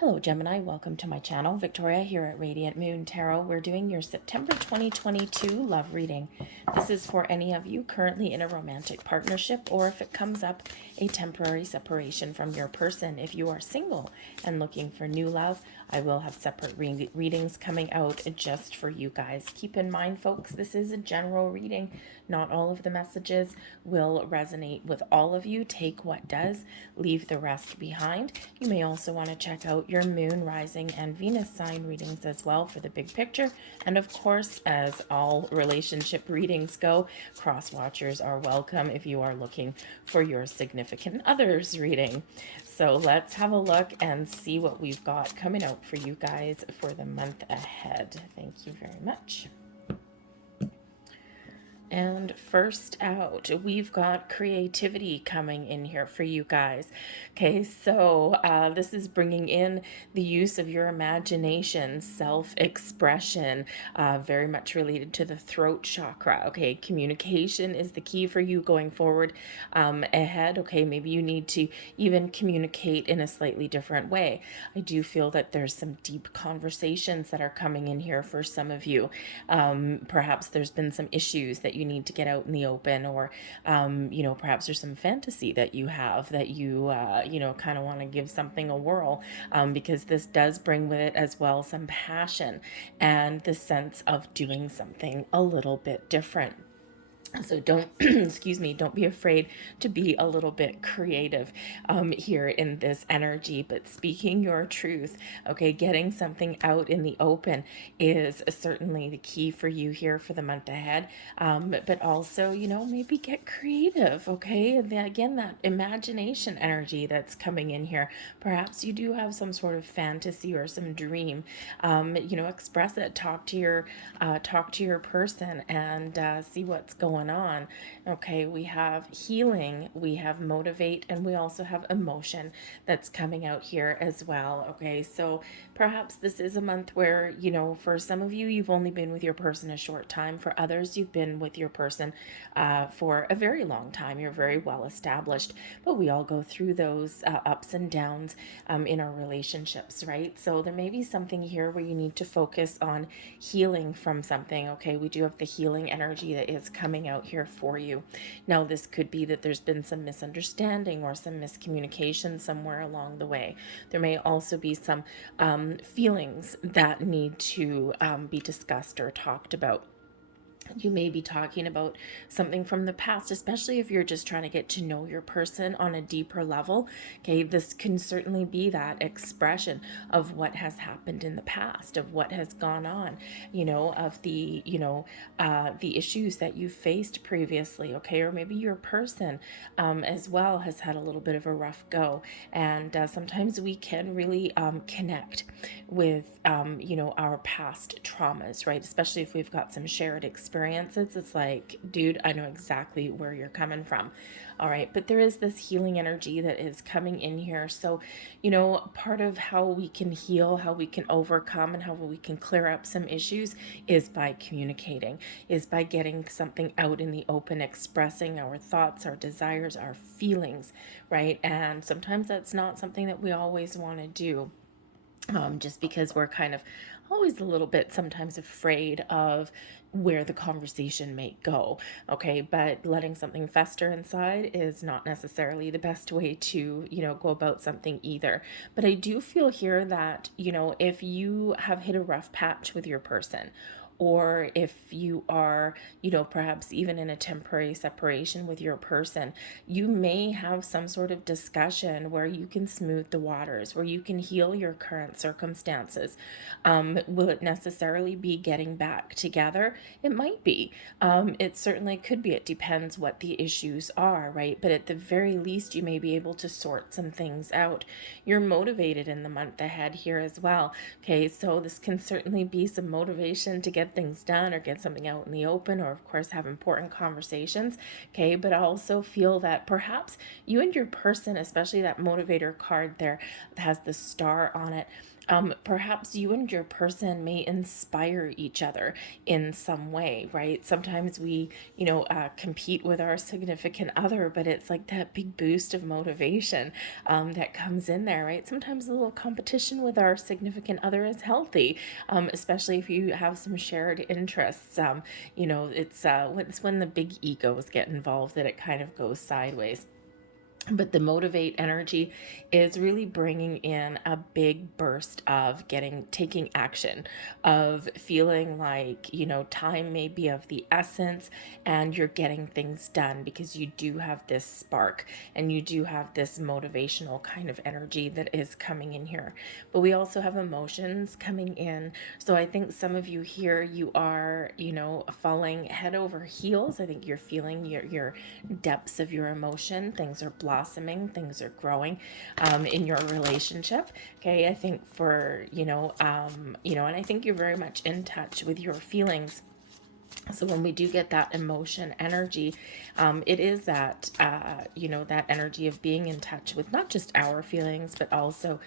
Hello Gemini, welcome to my channel. Victoria here at Radiant Moon Tarot. We're doing your September 2022 love reading. This is for any of you currently in a romantic partnership, or if it comes up, a temporary separation from your person. If you are single and looking for new love, I will have separate readings coming out just for you guys. Keep in mind, folks, this is a general reading. Not all of the messages will resonate with all of you. Take what does, leave the rest behind. You may also want to check out your moon, rising, and Venus sign readings as well for the big picture. And of course, as all relationship readings go, cross watchers are welcome if you are looking for your significant other's reading. So let's have a look and see what we've got coming out for you guys for the month ahead. Thank you very much. And first out, we've got creativity coming in here for you guys. Okay, so this is bringing in the use of your imagination, self-expression, very much related to the throat chakra. Okay, communication is the key for you going forward ahead. Okay, maybe you need to even communicate in a slightly different way. I do feel that there's some deep conversations that are coming in here for some of you. Perhaps there's been some issues that you need to get out in the open, or perhaps there's some fantasy that you have that you kind of want to give something a whirl, because this does bring with it as well some passion and the sense of doing something a little bit different. So don't, excuse me, don't be afraid to be a little bit creative here in this energy, but speaking your truth, okay, getting something out in the open is certainly the key for you here for the month ahead. But also, maybe get creative, okay? Again, that imagination energy that's coming in here. Perhaps you do have some sort of fantasy or some dream. Express it, talk to your person and see what's going on. Okay, we have healing, we have motivate, and we also have emotion that's coming out here as well. Okay, so perhaps this is a month where, for some of you, you've only been with your person a short time. For others, you've been with your person for a very long time. You're very well established, but we all go through those ups and downs in our relationships, right? So there may be something here where you need to focus on healing from something. Okay, we do have the healing energy that is coming out here for you. Now, this could be that there's been some misunderstanding or some miscommunication somewhere along the way. There may also be some feelings that need to be discussed or talked about. You may be talking about something from the past, especially if you're just trying to get to know your person on a deeper level. Okay, this can certainly be that expression of what has happened in the past, of what has gone on, of the issues that you faced previously. Okay, or maybe your person as well has had a little bit of a rough go, and sometimes we can really connect with our past traumas, right? Especially if we've got some shared experiences. It's like, dude, I know exactly where you're coming from. All right, but there is this healing energy that is coming in here. So, part of how we can heal, how we can overcome, and how we can clear up some issues is by communicating, is by getting something out in the open, expressing our thoughts, our desires, our feelings, right? And sometimes that's not something that we always want to do. Just because we're kind of always a little bit sometimes afraid of where the conversation may go. Okay, but letting something fester inside is not necessarily the best way to, go about something either. But I do feel here that, if you have hit a rough patch with your person, or if you are, perhaps even in a temporary separation with your person, you may have some sort of discussion where you can smooth the waters, where you can heal your current circumstances. Will it necessarily be getting back together? It might be. It certainly could be. It depends what the issues are, right? But at the very least, you may be able to sort some things out. You're motivated in the month ahead here as well. Okay, so this can certainly be some motivation to get things done or get something out in the open, or of course have important conversations. Okay, but I also feel that perhaps you and your person, especially that motivator card there that has the star on it, Perhaps you and your person may inspire each other in some way, right? Sometimes we, compete with our significant other, but it's like that big boost of motivation that comes in there, right? Sometimes a little competition with our significant other is healthy, especially if you have some shared interests. It's when the big egos get involved that it kind of goes sideways. But the motivate energy is really bringing in a big burst of taking action, of feeling like, time may be of the essence and you're getting things done because you do have this spark and you do have this motivational kind of energy that is coming in here. But we also have emotions coming in. So I think some of you here, you are, falling head over heels. I think you're feeling your depths of your emotion. Things are blossoming, things are growing in your relationship. Okay, I think and I think you're very much in touch with your feelings. So when we do get that emotion energy, it is that, that energy of being in touch with not just our feelings, but also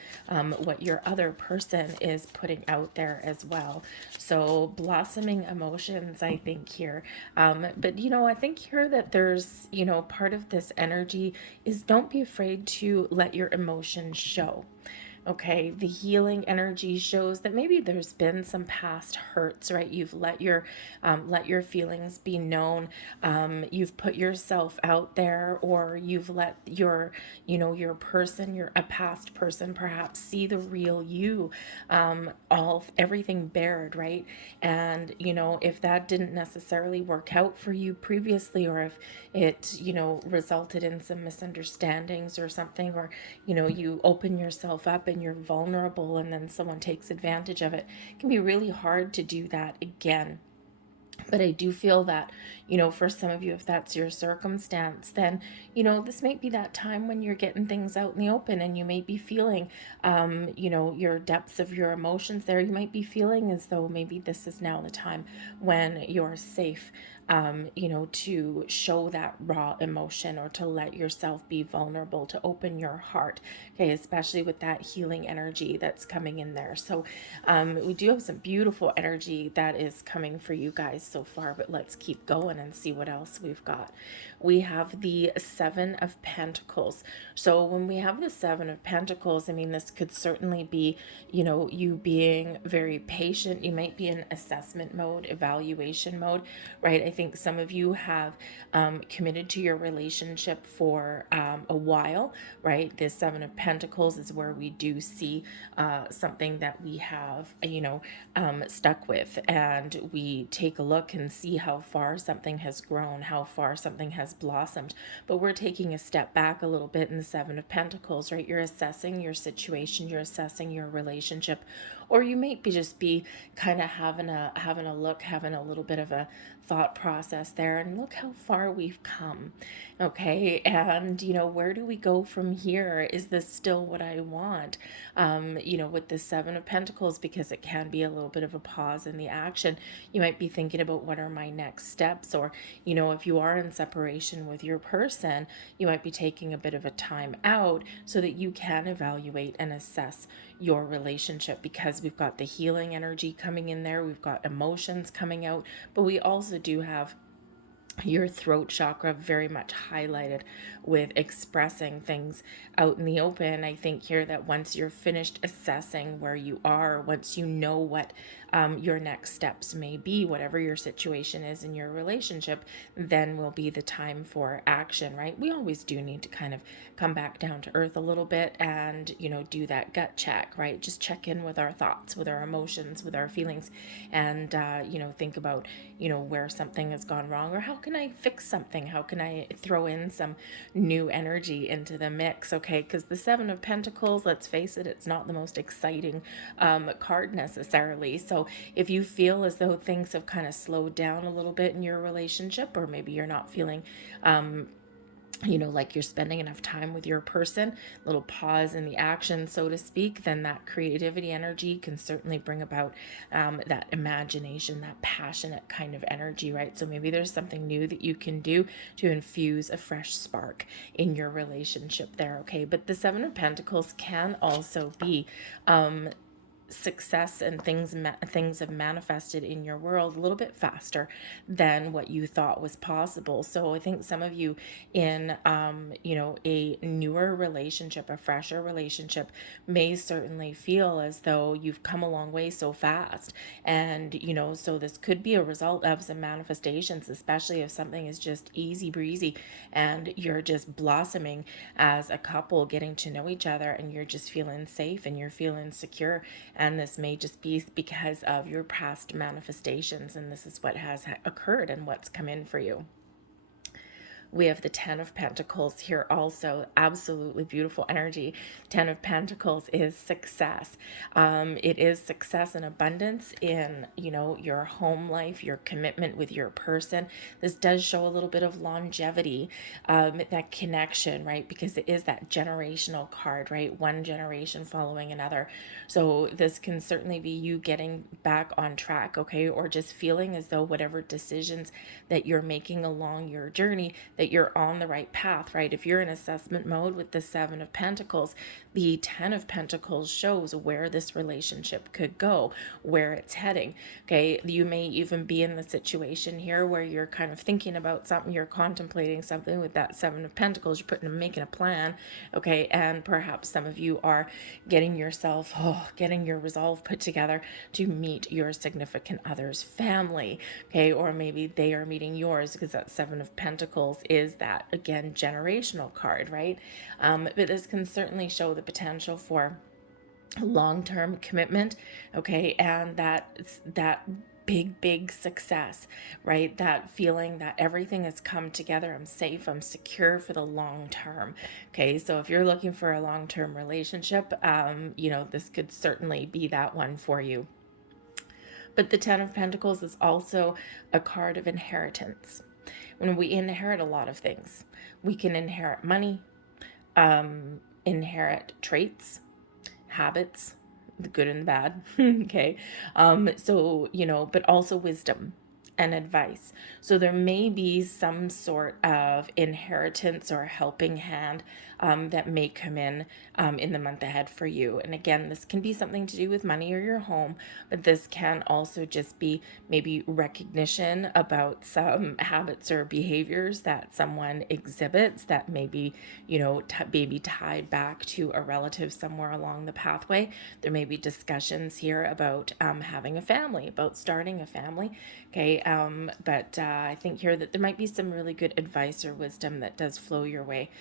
what your other person is putting out there as well. So blossoming emotions, I think here. But, I think here that there's, part of this energy is don't be afraid to let your emotions show. Okay, the healing energy shows that maybe there's been some past hurts, right? You've let your feelings be known. You've put yourself out there, or you've let your person, a past person, perhaps see the real you, everything bared, right? And if that didn't necessarily work out for you previously, or if it resulted in some misunderstandings or something, or you open yourself up and you're vulnerable and then someone takes advantage of it, it can be really hard to do that again. But I do feel that, for some of you, if that's your circumstance, then, this might be that time when you're getting things out in the open and you may be feeling, your depths of your emotions there. You might be feeling as though maybe this is now the time when you're safe, to show that raw emotion or to let yourself be vulnerable, to open your heart. Okay, especially with that healing energy that's coming in there. So we do have some beautiful energy that is coming for you guys so far, but let's keep going and see what else we've got. We have the Seven of Pentacles. So when we have the Seven of Pentacles, I mean, this could certainly be, you being very patient. You might be in assessment mode, evaluation mode, right? I think some of you have committed to your relationship for a while, right? The Seven of Pentacles is where we do see something that we have, stuck with, and we take a look and see how far something has grown, how far something has blossomed. But we're taking a step back a little bit in the Seven of Pentacles, right? You're assessing your situation, you're assessing your relationship, or you might be kind of having a look, having a little bit of a thought process there, and look how far we've come. Okay, and where do we go from here? Is this still what I want? With the Seven of Pentacles, because it can be a little bit of a pause in the action. You might be thinking about, what are my next steps? Or if you are in separation with your person, you might be taking a bit of a time out so that you can evaluate and assess your relationship, because we've got the healing energy coming in there, we've got emotions coming out, but we also do have your throat chakra very much highlighted with expressing things out in the open. I think here that once you're finished assessing where you are, once you know what your next steps may be, whatever your situation is in your relationship, then will be the time for action, right? We always do need to kind of come back down to earth a little bit and, do that gut check, right? Just check in with our thoughts, with our emotions, with our feelings, and, think about, where something has gone wrong, or how can I fix something? How can I throw in some new energy into the mix? Okay, because the Seven of Pentacles, let's face it, it's not the most exciting card necessarily. So if you feel as though things have kind of slowed down a little bit in your relationship, or maybe you're not feeling like you're spending enough time with your person, little pause in the action, so to speak, then that creativity energy can certainly bring about that imagination, that passionate kind of energy, right? So maybe there's something new that you can do to infuse a fresh spark in your relationship there, okay? But the Seven of Pentacles can also be success and things have manifested in your world a little bit faster than what you thought was possible. So I think some of you in a newer relationship, a fresher relationship, may certainly feel as though you've come a long way so fast. And so this could be a result of some manifestations, especially if something is just easy breezy and you're just blossoming as a couple, getting to know each other, and you're just feeling safe and you're feeling secure. And this may just be because of your past manifestations, and this is what has occurred and what's come in for you. We have the Ten of Pentacles here also. Absolutely beautiful energy. Ten of Pentacles is success. It is success and abundance in, your home life, your commitment with your person. This does show a little bit of longevity, that connection, right? Because it is that generational card, right? One generation following another. So this can certainly be you getting back on track, okay? Or just feeling as though whatever decisions that you're making along your journey, that you're on the right path, right? If you're in assessment mode with the Seven of Pentacles, the Ten of Pentacles shows where this relationship could go, where it's heading, okay? You may even be in the situation here where you're kind of thinking about something, you're contemplating something with that Seven of Pentacles, you're making a plan, okay? And perhaps some of you are getting your resolve put together to meet your significant other's family, okay? Or maybe they are meeting yours, because that Seven of Pentacles is that, again, generational card, right? But this can certainly show the potential for long-term commitment, okay? And that big success, right? That feeling that everything has come together. I'm safe, I'm secure for the long term. Okay, so if you're looking for a long-term relationship, this could certainly be that one for you. But the Ten of Pentacles is also a card of inheritance. When we inherit a lot of things, we can inherit money, inherit traits, habits, the good and the bad. Okay. But also wisdom and advice. So there may be some sort of inheritance or helping hand that may come in the month ahead for you. And again, this can be something to do with money or your home, but this can also just be maybe recognition about some habits or behaviors that someone exhibits that may be, maybe tied back to a relative somewhere along the pathway. There may be discussions here about having a family, about starting a family. Okay, but I think here that there might be some really good advice or wisdom that does flow your way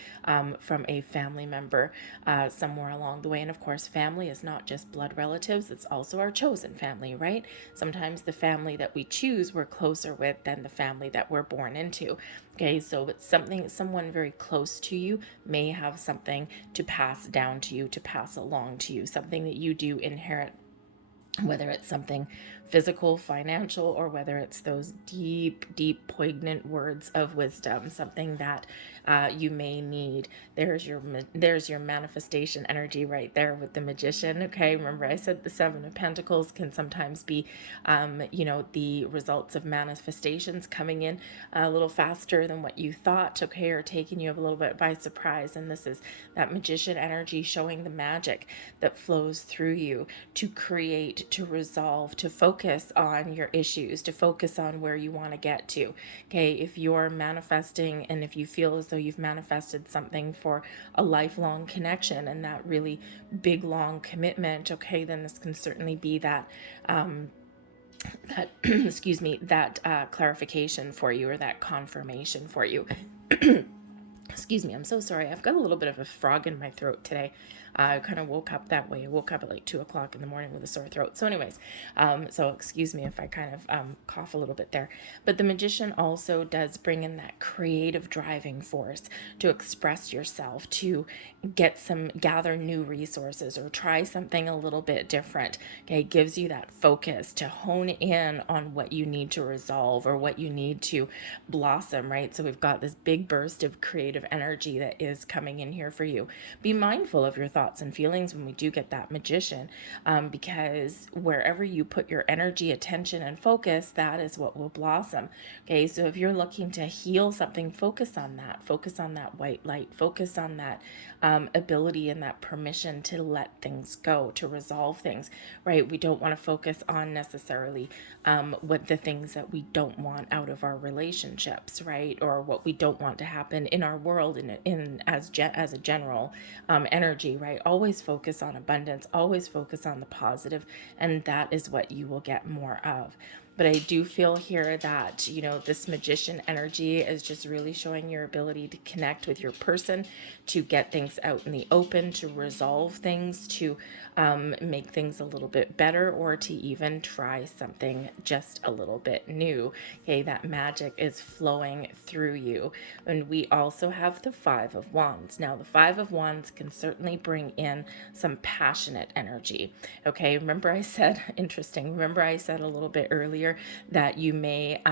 from a family member somewhere along the way. And of course, family is not just blood relatives, it's also our chosen family, right? Sometimes the family that we choose we're closer with than the family that we're born into. Okay, so it's someone very close to you may have something to pass down to you, to pass along to you, something that you do inherit, whether it's something physical, financial, or whether it's those deep, poignant words of wisdom, something that you may need. There's your manifestation energy right there with the Magician. Okay, remember I said the Seven of Pentacles can sometimes be, the results of manifestations coming in a little faster than what you thought, okay, or taking you a little bit by surprise. And this is that Magician energy showing the magic that flows through you to create, to resolve, to focus on your issues, to focus on where you want to get to. Okay, if you're manifesting and if you feel as though you've manifested something for a lifelong connection and that really big long commitment, okay, then this can certainly be that clarification for you, or that confirmation for you. Excuse me, I'm so sorry. I've got a little bit of a frog in my throat today. I kind of woke up that way. I woke up at like 2 o'clock in the morning with a sore throat. So anyways, so excuse me if I kind of cough a little bit there. But the Magician also does bring in that creative driving force to express yourself, to gather new resources or try something a little bit different. Okay, gives you that focus to hone in on what you need to resolve or what you need to blossom, right? So we've got this big burst of creative energy that is coming in here for you. Be mindful of your thoughts thoughts and feelings when we do get that Magician, because wherever you put your energy, attention, and focus, that is what will blossom. Okay, so if you're looking to heal something, focus on that. Focus on that white light. Focus on that ability and that permission to let things go, to resolve things, right? We don't want to focus on necessarily what the things that we don't want out of our relationships, right? Or what we don't want to happen in our world as a general energy, right? Always focus on abundance, always focus on the positive, and that is what you will get more of. But I do feel here that, this Magician energy is just really showing your ability to connect with your person, to get things out in the open, to resolve things, to make things a little bit better, or to even try something just a little bit new. Okay, that magic is flowing through you. And we also have the Five of Wands. Now, the Five of Wands can certainly bring in some passionate energy. Okay, remember I said, interesting, remember I said a little bit earlier that you may,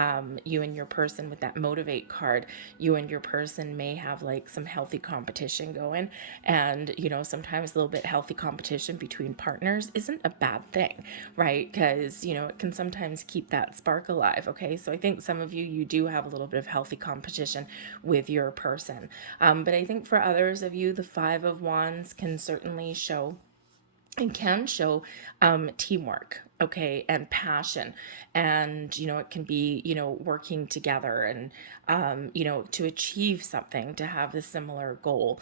you and your person with that Motivate card, you and your person may have like some healthy competition going. And, sometimes a little bit healthy competition between partners isn't a bad thing, right? Because, it can sometimes keep that spark alive. Okay, so I think some of you do have a little bit of healthy competition with your person. But I think for others of you, the Five of Wands can certainly show and can show teamwork, okay, and passion. And, it can be, working together and, to achieve something, to have a similar goal.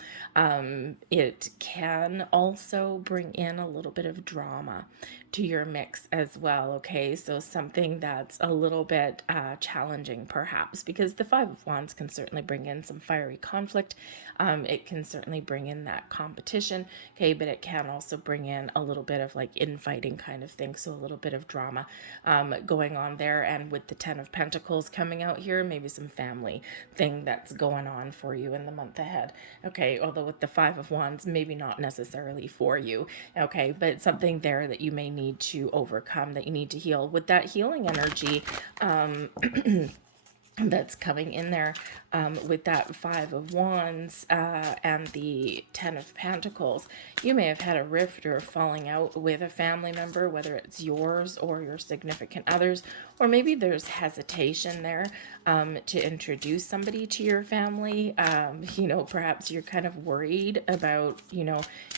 It can also bring in a little bit of drama to your mix as well, okay? So something that's a little bit challenging, perhaps, because the Five of Wands can certainly bring in some fiery conflict. It can certainly bring in that competition, okay, but it can also bring in a little bit of like infighting kind of thing, so a little bit of drama going on there. And with the Ten of Pentacles coming out here, maybe some family thing that's going on for you in the month ahead, okay? Although with the Five of Wands, maybe not necessarily for you, okay, but something there that you may need to overcome, that you need to heal. With that healing energy that's coming in there, with that Five of Wands and the Ten of Pentacles, you may have had a rift or a falling out with a family member, whether it's yours or your significant others, or maybe there's hesitation there to introduce somebody to your family. Perhaps you're kind of worried about,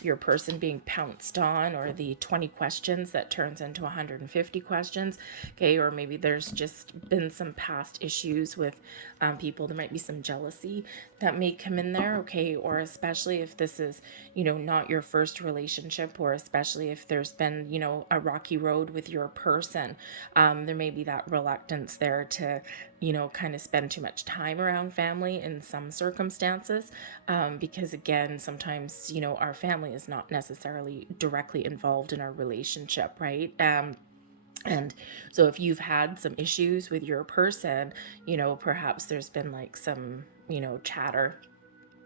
your person being pounced on, or the 20 questions that turns into 150 questions, okay, or maybe there's just been some past issues with people. There might be some jealousy that may come in there, okay, or especially if this is, not your first relationship, or especially if there's been, a rocky road with your person. There may be that reluctance there to, kind of spend too much time around family in some circumstances, because again, sometimes, our family is not necessarily directly involved in our relationship, right? And so if you've had some issues with your person, perhaps there's been like some, chatter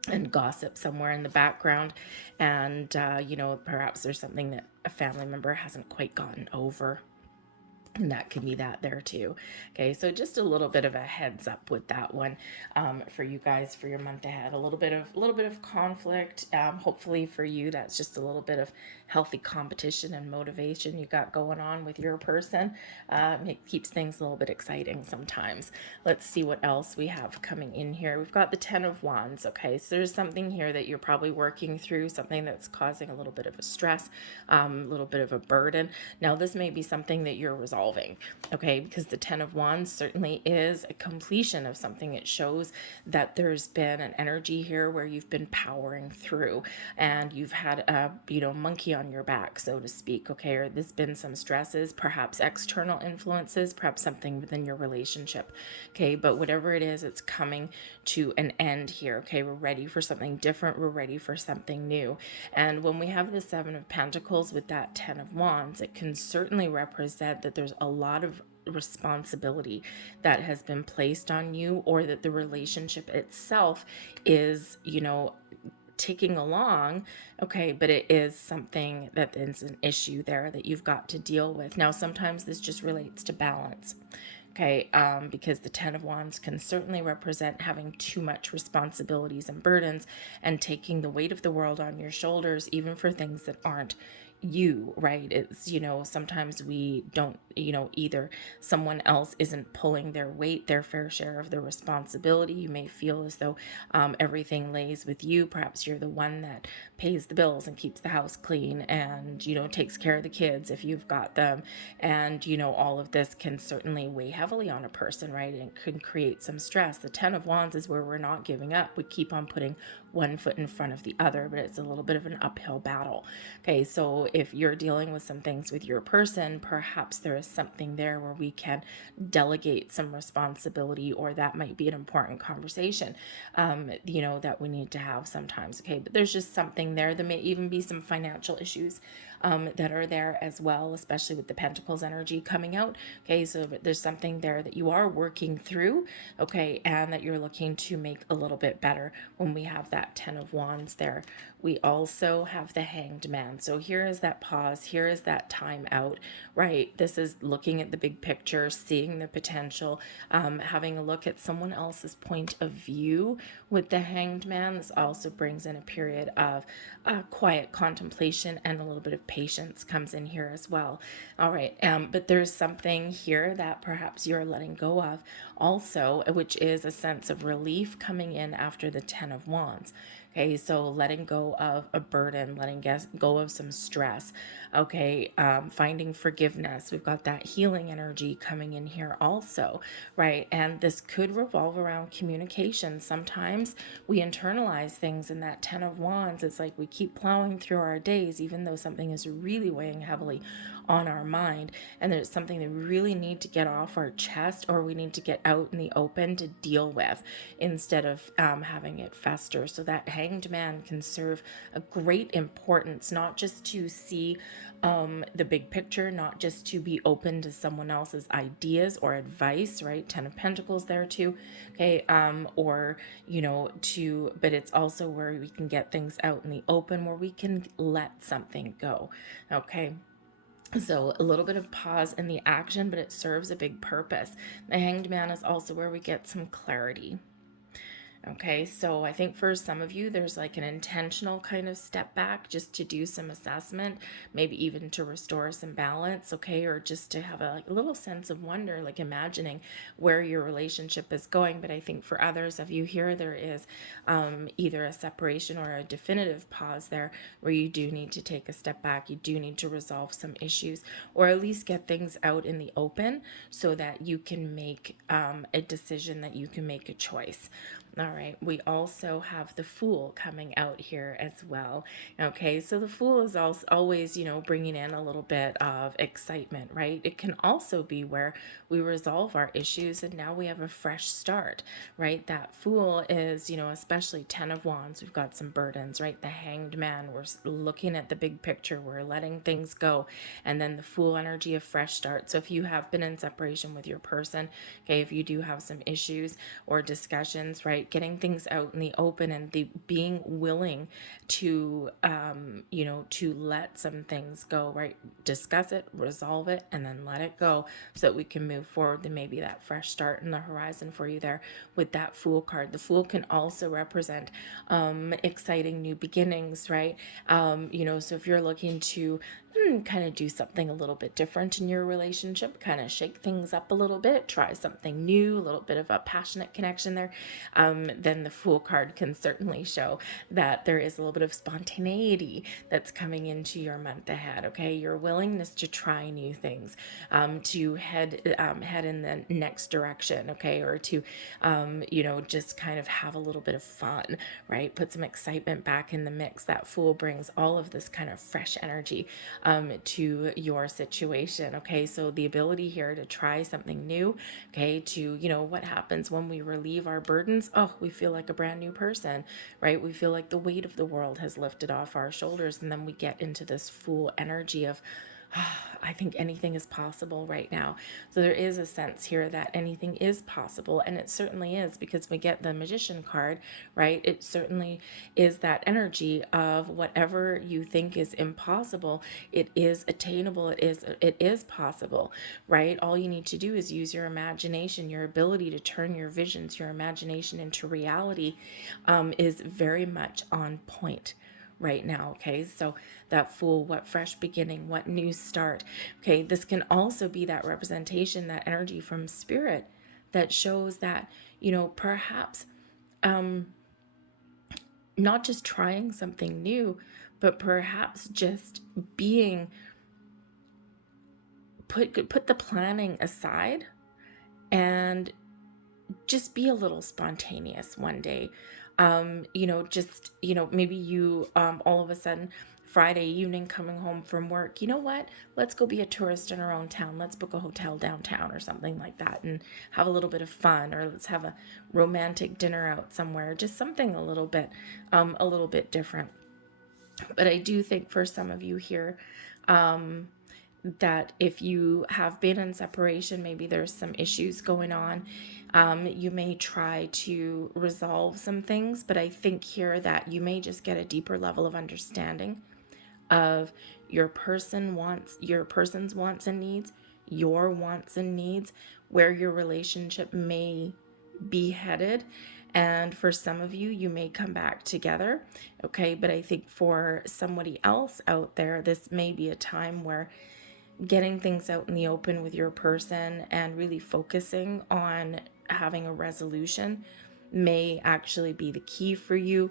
and gossip somewhere in the background. And, perhaps there's something that a family member hasn't quite gotten over. And that can be that there too. Okay, so just a little bit of a heads up with that one, for you guys for your month ahead. A little bit of conflict. Hopefully for you, that's just a little bit of healthy competition and motivation you got going on with your person. It keeps things a little bit exciting sometimes. Let's see what else we have coming in here. We've got the Ten of Wands. Okay, so there's something here that you're probably working through, something that's causing a little bit of a stress, a little bit of a burden. Now, this may be something that you're resolving, okay, because the Ten of Wands certainly is a completion of something. It shows that there's been an energy here where you've been powering through, and you've had a, monkey on your back, so to speak, okay, or there's been some stresses, perhaps external influences, perhaps something within your relationship, okay, but whatever it is, it's coming to an end here, okay? We're ready for something different. We're ready for something new. And when we have the Seven of Pentacles with that Ten of Wands, it can certainly represent that there's a lot of responsibility that has been placed on you, or that the relationship itself is, ticking along, okay, but it is something that is an issue there that you've got to deal with. Now, sometimes this just relates to balance, Okay, because the Ten of Wands can certainly represent having too much responsibilities and burdens and taking the weight of the world on your shoulders, even for things that aren't you, right? It's, sometimes we don't, either someone else isn't pulling their weight, their fair share of the responsibility. You may feel as though everything lays with you. Perhaps you're the one that pays the bills and keeps the house clean and, takes care of the kids if you've got them. And, all of this can certainly weigh heavily on a person, right? And it can create some stress. The Ten of Wands is where we're not giving up. We keep on putting one foot in front of the other, but it's a little bit of an uphill battle. Okay, so if you're dealing with some things with your person, perhaps there is something there where we can delegate some responsibility, or that might be an important conversation, that we need to have sometimes. Okay, but there's just something there. There may even be some financial issues that are there as well, especially with the Pentacles energy coming out. Okay, so there's something there that you are working through, okay, and that you're looking to make a little bit better when we have that Ten of Wands there. We also have the Hanged Man. So here is that pause, here is that time out, right? This is looking at the big picture, seeing the potential, having a look at someone else's point of view with the Hanged Man. This also brings in a period of quiet contemplation, and a little bit of patience comes in here as well. All right, but there's something here that perhaps you're letting go of also, which is a sense of relief coming in after the Ten of Wands. Okay, so letting go of a burden, letting go of some stress. Okay, finding forgiveness. We've got that healing energy coming in here also, right? And this could revolve around communication. Sometimes we internalize things in that Ten of Wands. It's like we keep plowing through our days, even though something is really weighing heavily on our mind, and there's something that we really need to get off our chest, or we need to get out in the open to deal with, instead of having it fester. So that Hanged Man can serve a great importance, not just to see the big picture, not just to be open to someone else's ideas or advice, right? Ten of Pentacles there too, okay, or but it's also where we can get things out in the open, where we can let something go. Okay, so a little bit of pause in the action, but it serves a big purpose. The Hanged Man is also where we get some clarity. Okay, so I think for some of you, there's like an intentional kind of step back just to do some assessment, maybe even to restore some balance, okay, or just to have a little sense of wonder, like imagining where your relationship is going. But I think for others of you here, there is either a separation or a definitive pause there, where you do need to take a step back. You do need to resolve some issues, or at least get things out in the open so that you can make a decision, that you can make a choice. All right, we also have the Fool coming out here as well. Okay, so the Fool is also always, bringing in a little bit of excitement, right? It can also be where we resolve our issues and now we have a fresh start, right? That Fool is, especially Ten of Wands, we've got some burdens, right? The Hanged Man, we're looking at the big picture, we're letting things go. And then the Fool energy of fresh start. So if you have been in separation with your person, okay, if you do have some issues or discussions, right? Getting things out in the open, and being willing to to let some things go, right? Discuss it, resolve it, and then let it go, so that we can move forward. Then maybe that fresh start in the horizon for you there with that Fool card. The Fool can also represent exciting new beginnings, right? So if you're looking to kind of do something a little bit different in your relationship, kind of shake things up a little bit, try something new, a little bit of a passionate connection there, then the Fool card can certainly show that there is a little bit of spontaneity that's coming into your month ahead. Okay, your willingness to try new things, to head in the next direction. Okay, or to just kind of have a little bit of fun, right? Put some excitement back in the mix. That Fool brings all of this kind of fresh energy to your situation. Okay, so the ability here to try something new, okay, to, what happens when we relieve our burdens? Oh, we feel like a brand new person, right? We feel like the weight of the world has lifted off our shoulders, and then we get into this Fool energy of, I think anything is possible right now. So there is a sense here that anything is possible, and it certainly is, because we get the Magician card, right? It certainly is that energy of whatever you think is impossible, it is attainable, it is possible, right? All you need to do is use your imagination, your ability to turn your visions, your imagination into reality, is very much on point right now. Okay, so that Fool, what fresh beginning, what new start. Okay, this can also be that representation, that energy from spirit that shows that, perhaps not just trying something new, but perhaps just being put the planning aside and just be a little spontaneous one day. Just, maybe you, all of a sudden, Friday evening coming home from work, you know what? Let's go be a tourist in our own town. Let's book a hotel downtown or something like that and have a little bit of fun, or let's have a romantic dinner out somewhere. Just something a little bit different. But I do think for some of you here, that if you have been in separation, maybe there's some issues going on. You may try to resolve some things, but I think here that you may just get a deeper level of understanding of your person's wants and needs, your wants and needs, where your relationship may be headed. And for some of you, you may come back together. Okay. But I think for somebody else out there, this may be a time where getting things out in the open with your person and really focusing on having a resolution may actually be the key for you.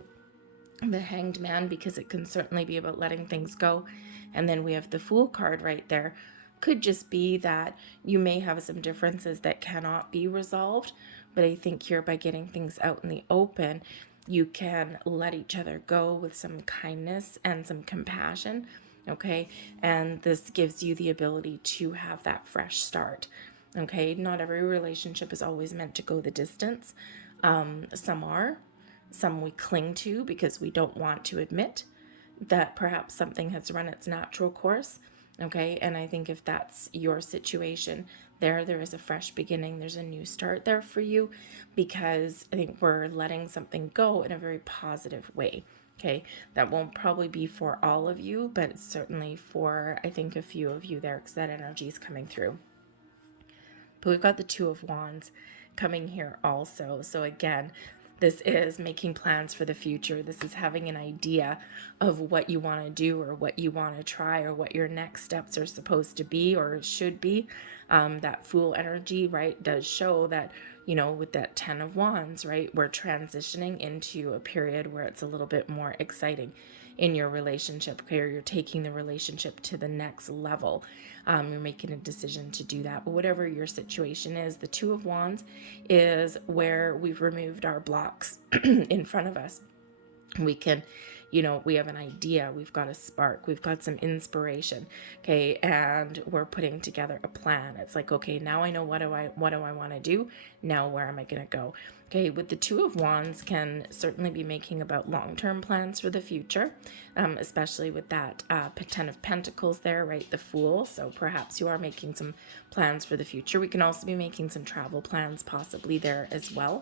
The Hanged Man, because it can certainly be about letting things go. And then we have the Fool card right there. Could just be that you may have some differences that cannot be resolved. But I think here, by getting things out in the open, you can let each other go with some kindness and some compassion. Okay. And this gives you the ability to have that fresh start. Okay. Not every relationship is always meant to go the distance. Some are. Some we cling to because we don't want to admit that perhaps something has run its natural course. Okay. And I think if that's your situation, there is a fresh beginning. There's a new start there for you, because I think we're letting something go in a very positive way. Okay. That won't probably be for all of you, but certainly for, I think, a few of you there, because that energy is coming through. But we've got the Two of Wands coming here also. So again, this is making plans for the future. This is having an idea of what you want to do, or what you want to try, or what your next steps are supposed to be or should be. That Fool energy, right, does show that, with that Ten of Wands, right, we're transitioning into a period where it's a little bit more exciting in your relationship, okay, or you're taking the relationship to the next level. You're making a decision to do that. But whatever your situation is, the Two of Wands is where we've removed our blocks in front of us. We can, we have an idea, we've got a spark, we've got some inspiration, okay, and we're putting together a plan. It's like, okay, now I know what do I want to do. Now where am I going to go? Okay, with the Two of Wands can certainly be making about long-term plans for the future, especially with that Ten of Pentacles there, right, the Fool. So perhaps you are making some plans for the future. We can also be making some travel plans possibly there as well.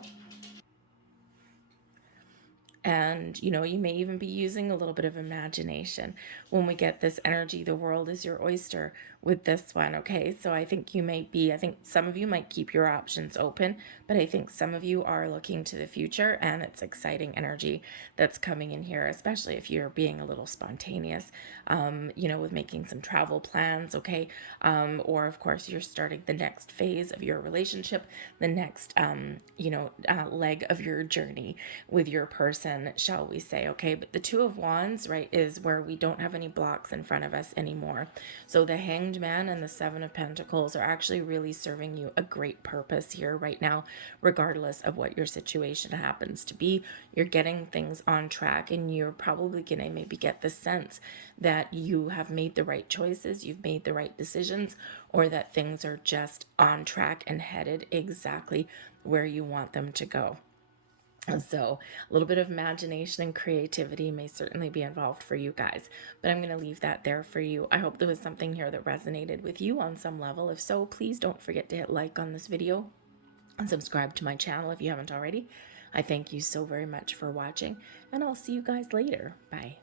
And, you may even be using a little bit of imagination when we get this energy. The world is your oyster with this one. Okay. So I think I think some of you might keep your options open, but I think some of you are looking to the future, and it's exciting energy that's coming in here, especially if you're being a little spontaneous, with making some travel plans. Okay. Or of course you're starting the next phase of your relationship, the next, leg of your journey with your person, shall we say. Okay. But the Two of Wands, right, is where we don't have any blocks in front of us anymore. So the Hanged Man and the Seven of Pentacles are actually really serving you a great purpose here right now, regardless of what your situation happens to be. You're getting things on track, and you're probably going to maybe get the sense that you have made the right choices, you've made the right decisions, or that things are just on track and headed exactly where you want them to go. So a little bit of imagination and creativity may certainly be involved for you guys, but I'm going to leave that there for you. I hope there was something here that resonated with you on some level. If so, please don't forget to hit like on this video and subscribe to my channel if you haven't already. I thank you so very much for watching, and I'll see you guys later. Bye.